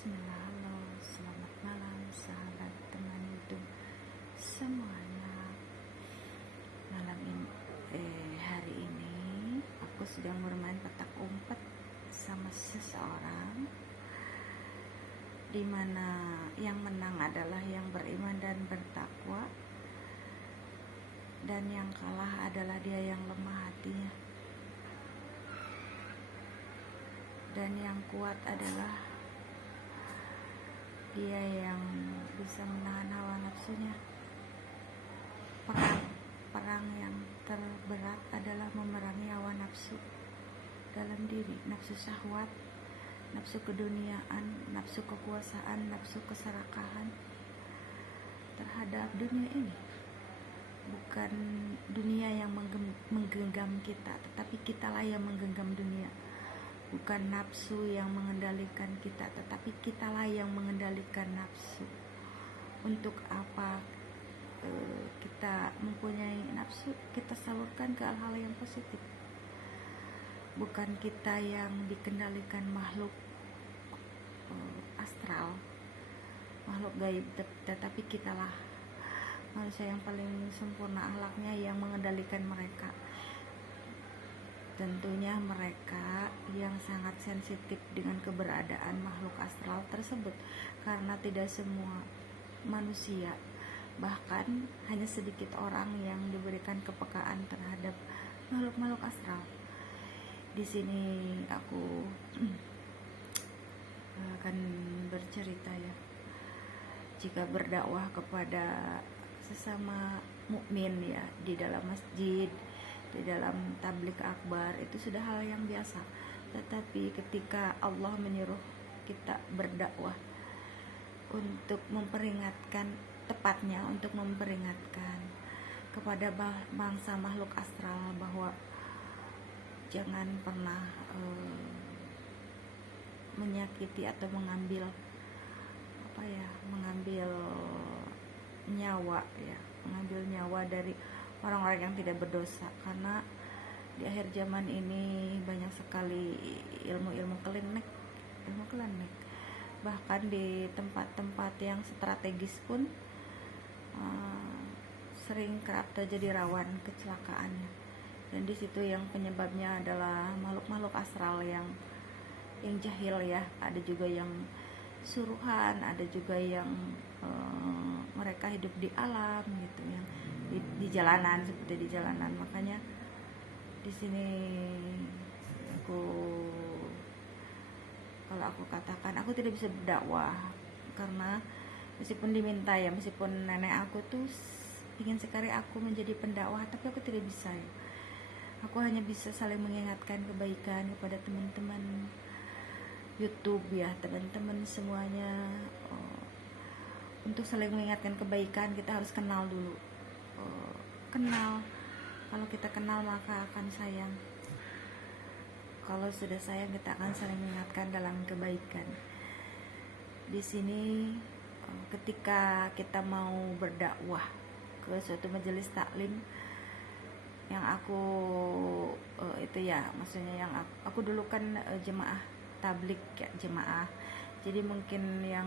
Bismillah, halo, selamat malam sahabat teman hidup semuanya. Hari ini aku sedang bermain petak umpet sama seseorang, dimana yang menang adalah yang beriman dan bertakwa, dan yang kalah adalah dia yang lemah hatinya, dan yang kuat adalah dia yang bisa menahan hawa nafsunya. Perang yang terberat adalah memerangi hawa nafsu dalam diri, nafsu syahwat, nafsu keduniaan, nafsu kekuasaan, nafsu keserakahan terhadap dunia ini. Bukan dunia yang menggenggam kita, tetapi kitalah yang menggenggam dunia. Bukan nafsu yang mengendalikan kita, tetapi kitalah yang mengendalikan nafsu. Untuk apa kita mempunyai nafsu? Kita salurkan ke hal-hal yang positif. Bukan kita yang dikendalikan makhluk astral, makhluk gaib, tetapi kitalah manusia yang paling sempurna akhlaknya yang mengendalikan mereka. Tentunya mereka yang sangat sensitif dengan keberadaan makhluk astral tersebut, karena tidak semua manusia, bahkan hanya sedikit orang yang diberikan kepekaan terhadap makhluk-makhluk astral. Di sini aku akan bercerita ya, jika berdakwah kepada sesama mukmin ya, di dalam masjid, di dalam tablik akbar, itu sudah hal yang biasa. Tetapi ketika Allah menyuruh kita berdakwah untuk memperingatkan, tepatnya untuk memperingatkan kepada bangsa makhluk astral bahwa jangan pernah menyakiti atau mengambil nyawa dari orang-orang yang tidak berdosa, karena di akhir zaman ini banyak sekali ilmu klinik, bahkan di tempat-tempat yang strategis pun sering kerap terjadi rawan kecelakaannya. Dan di situ yang penyebabnya adalah makhluk-makhluk astral yang jahil ya. Ada juga yang suruhan, ada juga yang mereka hidup di alam gitu, yang di jalanan, seperti di jalanan. Makanya di sini kalau aku katakan aku tidak bisa berdakwah, karena meskipun diminta ya, meskipun nenek aku tuh ingin sekali aku menjadi pendakwah, tapi aku tidak bisa ya. Aku hanya bisa saling mengingatkan kebaikan kepada teman-teman YouTube ya, teman-teman semuanya. Untuk saling mengingatkan kebaikan kita harus kenal dulu. Kalau kita kenal maka akan sayang. Kalau sudah sayang kita akan saling mengingatkan dalam kebaikan. Di sini ketika kita mau berdakwah ke suatu majelis taklim, yang aku maksudnya yang aku dulu kan jemaah tablik ya, jemaah. Jadi mungkin yang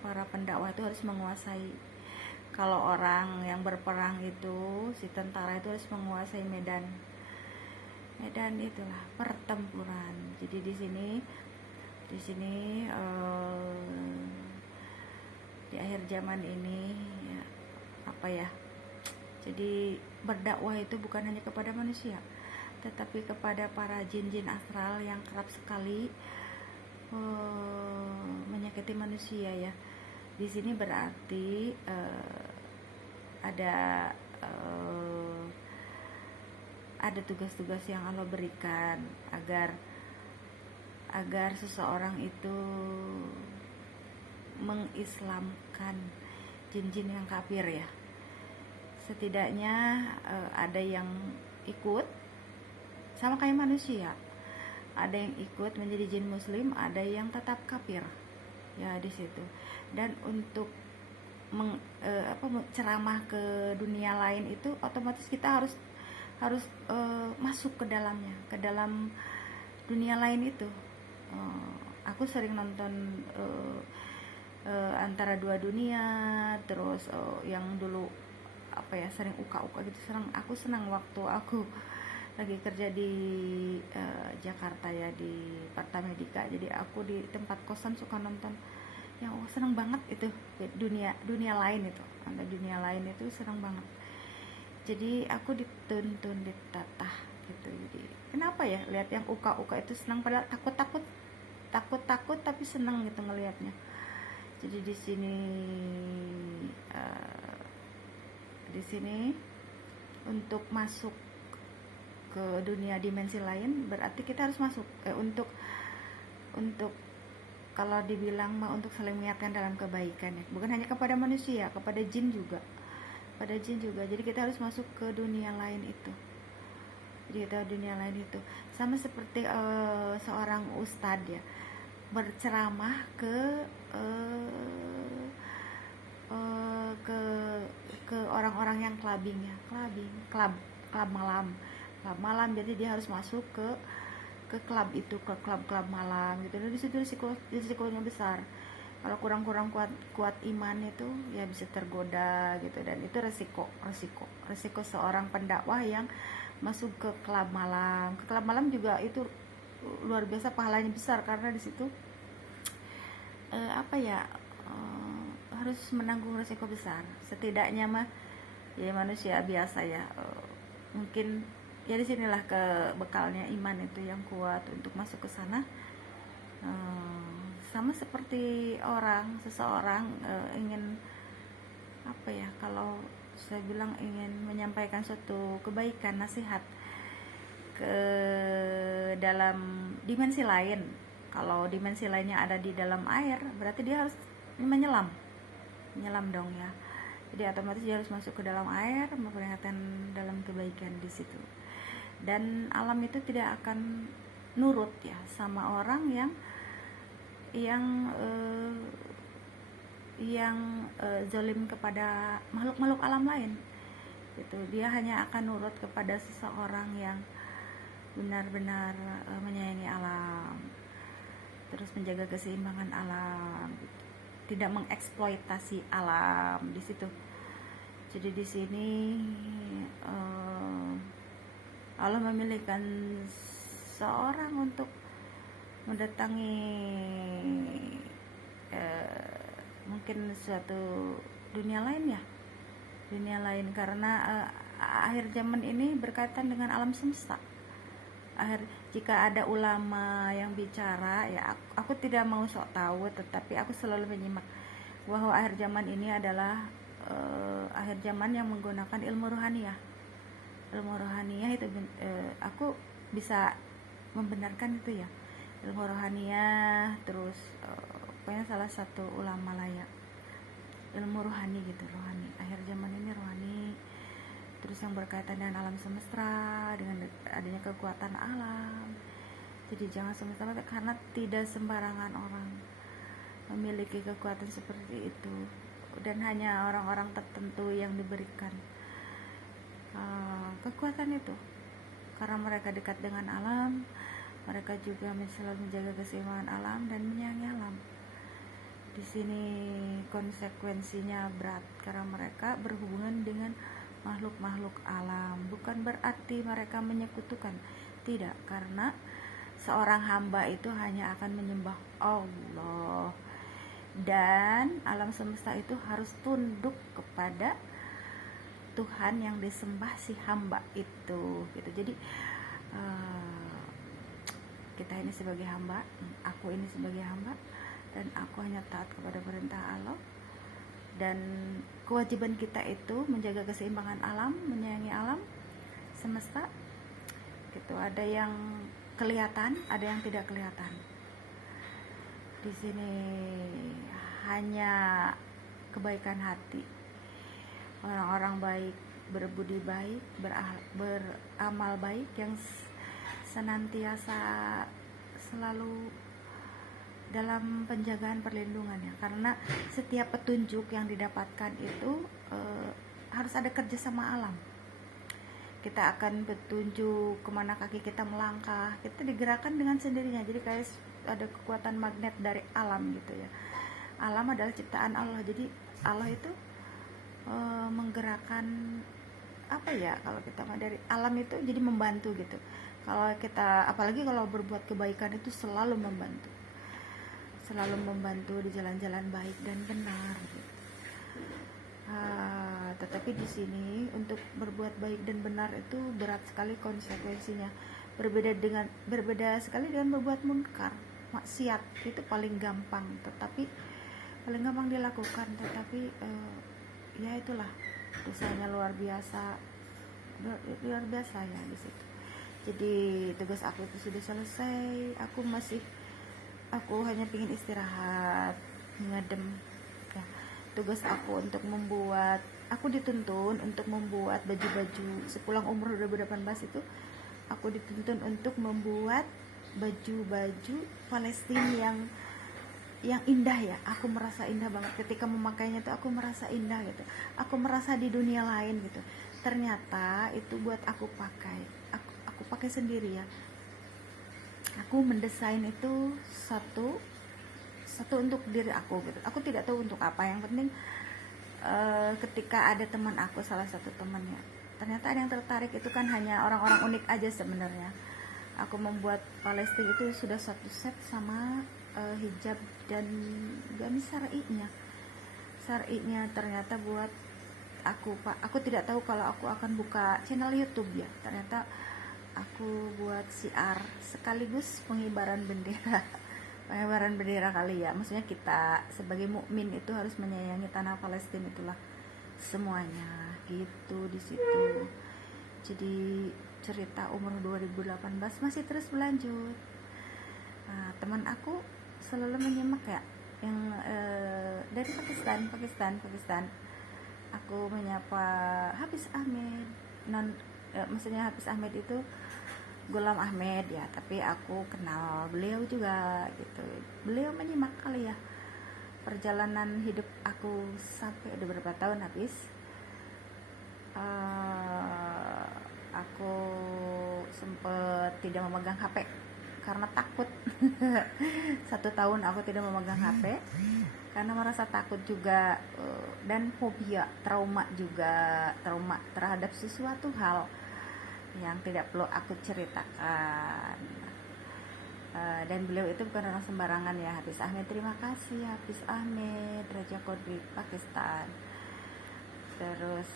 para pendakwah itu harus menguasai, kalau orang yang berperang itu, si tentara itu harus menguasai medan itulah pertempuran. Jadi di sini di akhir zaman ini ya, jadi berdakwah itu bukan hanya kepada manusia, tetapi kepada para jin-jin astral yang kerap sekali menyakiti manusia ya. Di sini berarti ada tugas-tugas yang Allah berikan agar seseorang itu mengislamkan jin-jin yang kafir ya. Setidaknya ada yang ikut sama kayak manusia, ada yang ikut menjadi jin muslim, ada yang tetap kafir ya di situ. Dan untuk ceramah ke dunia lain itu otomatis kita harus masuk ke dalamnya, ke dalam dunia lain itu. aku sering nonton Antara Dua Dunia, terus yang dulu apa ya, sering uka-uka gitu. Aku senang waktu aku lagi kerja di Jakarta ya, di Parta Medika. Jadi aku di tempat kosan suka nonton yang senang banget itu, dunia lain itu. Ada dunia lain itu senang banget. Jadi aku dituntun, ditatah gitu. Jadi kenapa ya lihat yang uka-uka itu senang, padahal takut tapi senang gitu ngelihatnya. Jadi di sini untuk masuk ke dunia dimensi lain berarti kita harus masuk untuk kalau dibilang mah untuk saling mengingatkan dalam kebaikan ya, bukan hanya kepada manusia, kepada jin juga. Jadi kita harus masuk ke dunia lain itu. Jadi kita dunia lain itu sama seperti seorang ustadz ya, berceramah ke orang-orang yang club malam. Jadi dia harus masuk ke klub itu, ke klub malam gitu. Dan di situ risikonya besar. Kalau kurang kuat iman itu ya bisa tergoda gitu. Dan itu resiko seorang pendakwah yang masuk ke klub malam. Ke klub malam juga itu luar biasa pahalanya besar, karena di situ harus menanggung resiko besar. Setidaknya mah ya manusia biasa ya, mungkin ya disinilah ke bekalnya iman itu yang kuat untuk masuk ke sana. Sama seperti seseorang ingin apa ya, kalau saya bilang ingin menyampaikan suatu kebaikan, nasihat ke dalam dimensi lain. Kalau dimensi lainnya ada di dalam air, berarti dia harus menyelam dong ya. Jadi otomatis dia harus masuk ke dalam air, memperingatkan dalam kebaikan di situ. Dan alam itu tidak akan nurut ya sama orang yang zalim kepada makhluk alam lain. Gitu. Dia hanya akan nurut kepada seseorang yang benar-benar menyayangi alam, terus menjaga keseimbangan alam, gitu. Tidak mengeksploitasi alam di situ. Jadi di sini Allah memilihkan seorang untuk mendatangi mungkin suatu dunia lain karena akhir zaman ini berkaitan dengan alam semesta. Jika ada ulama yang bicara ya, aku tidak mau sok tahu, tetapi aku selalu menyimak bahwa akhir zaman ini adalah akhir zaman yang menggunakan ilmu rohaniyah itu. Aku bisa membenarkan itu ya, ilmu rohaniyah. Terus pokoknya salah satu ulama lah ya, ilmu rohani gitu, akhir zaman ini rohani. Terus yang berkaitan dengan alam semesta, dengan adanya kekuatan alam. Jadi jangan semata-mata, karena tidak sembarangan orang memiliki kekuatan seperti itu, dan hanya orang-orang tertentu yang diberikan kekuatan itu, karena mereka dekat dengan alam. Mereka juga selalu menjaga keseimbangan alam dan menyayangi alam. Di sini konsekuensinya berat, karena mereka berhubungan dengan makhluk-makhluk alam. Bukan berarti mereka menyekutukan, tidak, karena seorang hamba itu hanya akan menyembah Allah, dan alam semesta itu harus tunduk kepada Tuhan yang disembah si hamba itu gitu. Jadi kita ini sebagai hamba, aku ini sebagai hamba, dan aku hanya taat kepada perintah Allah. Dan kewajiban kita itu menjaga keseimbangan alam, menyayangi alam semesta gitu. Ada yang kelihatan, ada yang tidak kelihatan. Di sini hanya kebaikan hati, orang-orang baik, berbudi baik, beramal baik, yang senantiasa selalu dalam penjagaan perlindungan ya. Karena setiap petunjuk yang didapatkan itu harus ada kerjasama alam. Kita akan petunjuk kemana kaki kita melangkah, kita digerakkan dengan sendirinya. Jadi kayak ada kekuatan magnet dari alam gitu ya. Alam adalah ciptaan Allah, jadi Allah itu menggerakkan apa ya, kalau kita dari alam itu jadi membantu gitu. Kalau kita, apalagi kalau berbuat kebaikan itu selalu membantu di jalan-jalan baik dan benar gitu. Tetapi di sini untuk berbuat baik dan benar itu berat sekali konsekuensinya. Berbeda sekali dengan berbuat munkar. Maksiat itu paling gampang dilakukan, tetapi ya itulah, dosanya luar biasa ya di situ. Jadi tugas aku itu sudah selesai, aku hanya ingin istirahat, ngadem ya. Tugas aku dituntun untuk membuat baju-baju sepulang umroh 2018 itu. Aku dituntun untuk membuat baju-baju Palestina yang indah ya. Aku merasa indah banget ketika memakainya tuh, aku merasa indah gitu. Aku merasa di dunia lain gitu. Ternyata itu buat aku pakai sendiri ya. Aku mendesain itu satu untuk diri aku gitu. Aku tidak tahu untuk apa. Yang penting ketika ada teman aku, salah satu temannya, ternyata ada yang tertarik. Itu kan hanya orang-orang unik aja sebenarnya. Aku membuat Palestina itu sudah satu set sama hijab dan gamis syar'inya. Ternyata buat aku tidak tahu kalau aku akan buka channel YouTube ya. Ternyata aku buat siar sekaligus pengibaran bendera kali ya. Maksudnya kita sebagai mukmin itu harus menyayangi tanah Palestina, itulah semuanya gitu di situ. Jadi cerita umroh 2018 masih terus berlanjut. Teman aku selalu menyimak ya, yang dari Pakistan. Aku menyapa Hafiz Ahmed, maksudnya Hafiz Ahmed itu Ghulam Ahmed ya, tapi aku kenal beliau juga gitu. Beliau menyimak kali ya perjalanan hidup aku sampai udah berapa tahun habis. Aku sempet tidak memegang HP karena takut. 1 tahun aku tidak memegang HP karena merasa takut juga, dan fobia, trauma terhadap sesuatu hal yang tidak perlu aku ceritakan. Dan beliau itu bukan orang sembarangan ya, Hafiz Ahmed. Terima kasih Hafiz Ahmed, Raja Kodri Pakistan. Terus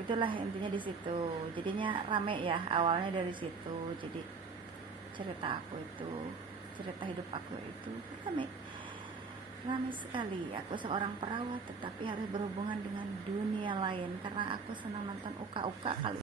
itulah intinya di situ. Jadinya rame ya, awalnya dari situ. Jadi cerita hidup aku itu rame sekali. Aku seorang perawat tetapi harus berhubungan dengan dunia lain karena aku senang nonton uka kali.